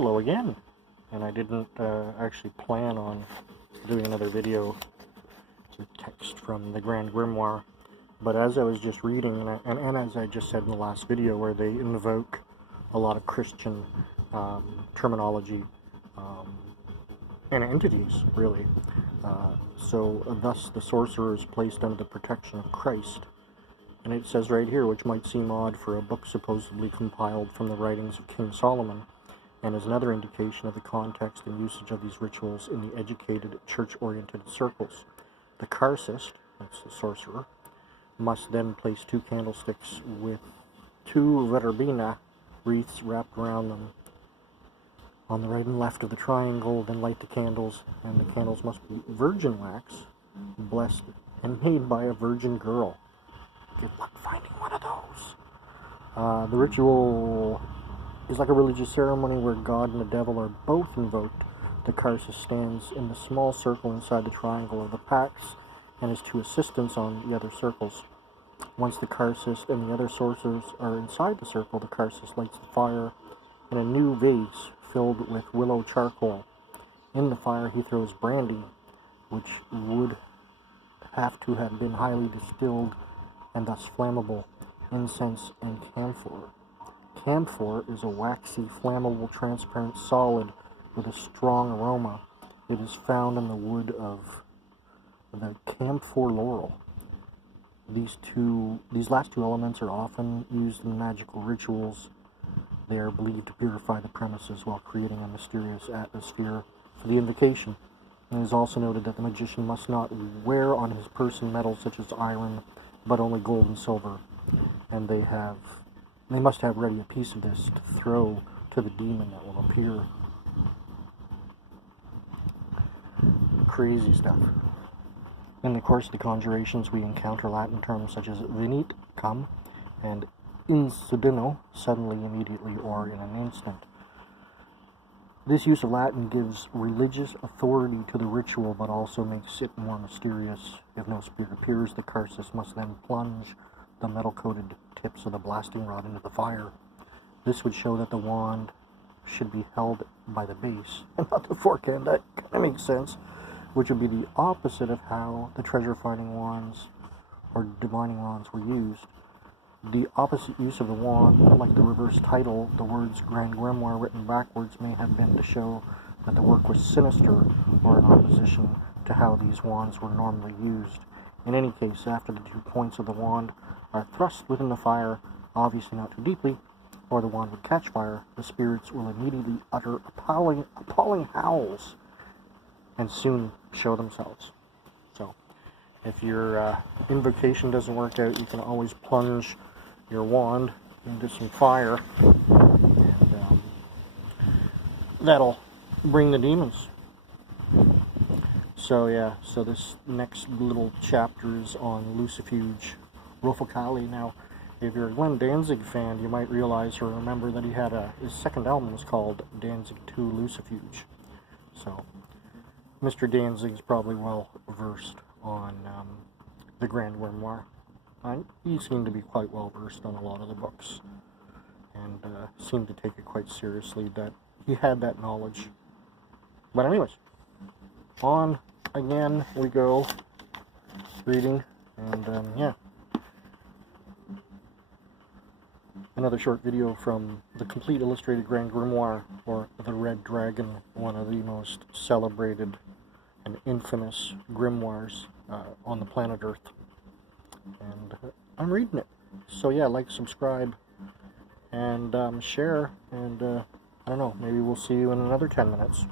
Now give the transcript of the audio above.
hello again. And I didn't actually plan on doing another video. It's a text from the Grand Grimoire. But as I was just reading, and as I just said in the last video, where they invoke a lot of Christian terminology and entities, really. So thus the sorcerer is placed under the protection of Christ. And it says right here, which might seem odd for a book supposedly compiled from the writings of King Solomon, and is another indication of the context and usage of these rituals in the educated, church-oriented circles. The Karcist, that's the sorcerer, must then place 2 candlesticks with 2 verbena wreaths wrapped around them on the right and left of the triangle, then light the candles, and the candles must be virgin wax, blessed, and made by a virgin girl. Good luck finding one of those. The ritual is like a religious ceremony where God and the devil are both invoked. The Karcist stands in the small circle inside the triangle of the Pax and his 2 assistants on the other circles. Once the Karcist and the other sorcerers are inside the circle, the Karcist lights the fire in a new vase filled with willow charcoal. In the fire he throws brandy, which would have to have been highly distilled and thus flammable, incense, and camphor. Camphor is a waxy, flammable, transparent solid with a strong aroma. It is found in the wood of the camphor laurel. These last 2 elements are often used in magical rituals. They are believed to purify the premises while creating a mysterious atmosphere for the invocation. It is also noted that the magician must not wear on his person metals such as iron, but only gold and silver, and they must have ready a piece of this to throw to the demon that will appear. Crazy stuff. In the course of the conjurations, we encounter Latin terms such as venit, come, and insubino, suddenly, immediately, or in an instant. This use of Latin gives religious authority to the ritual, but also makes it more mysterious. If no spirit appears, the Karcist must then plunge the metal-coated tips of the blasting rod into the fire. This would show that the wand should be held by the base, and not the forehand. That kind of makes sense, which would be the opposite of how the treasure-finding wands or divining wands were used. The opposite use of the wand, like the reverse title, the words Grand Grimoire written backwards, may have been to show that the work was sinister or in opposition to how these wands were normally used. In any case, after the 2 points of the wand are thrust within the fire, obviously not too deeply, or the wand would catch fire, the spirits will immediately utter appalling howls and soon show themselves. So, if your invocation doesn't work out, you can always plunge your wand into some fire, and that'll bring the demons. So yeah, so this next little chapter is on Lucifuge Rofocali. Now, if you're a Glenn Danzig fan, you might realize or remember that he had his second album was called Danzig 2 Lucifuge. So, Mr. Danzig's probably well versed on the Grand Grimoire. He seemed to be quite well versed on a lot of the books, and seemed to take it quite seriously that he had that knowledge. But anyways, on again we go, reading, and yeah. Another short video from the Complete Illustrated Grand Grimoire, or the Red Dragon, one of the most celebrated and infamous grimoires on the planet Earth. And I'm reading it. So yeah, like, subscribe, and share, and I don't know, maybe we'll see you in another 10 minutes.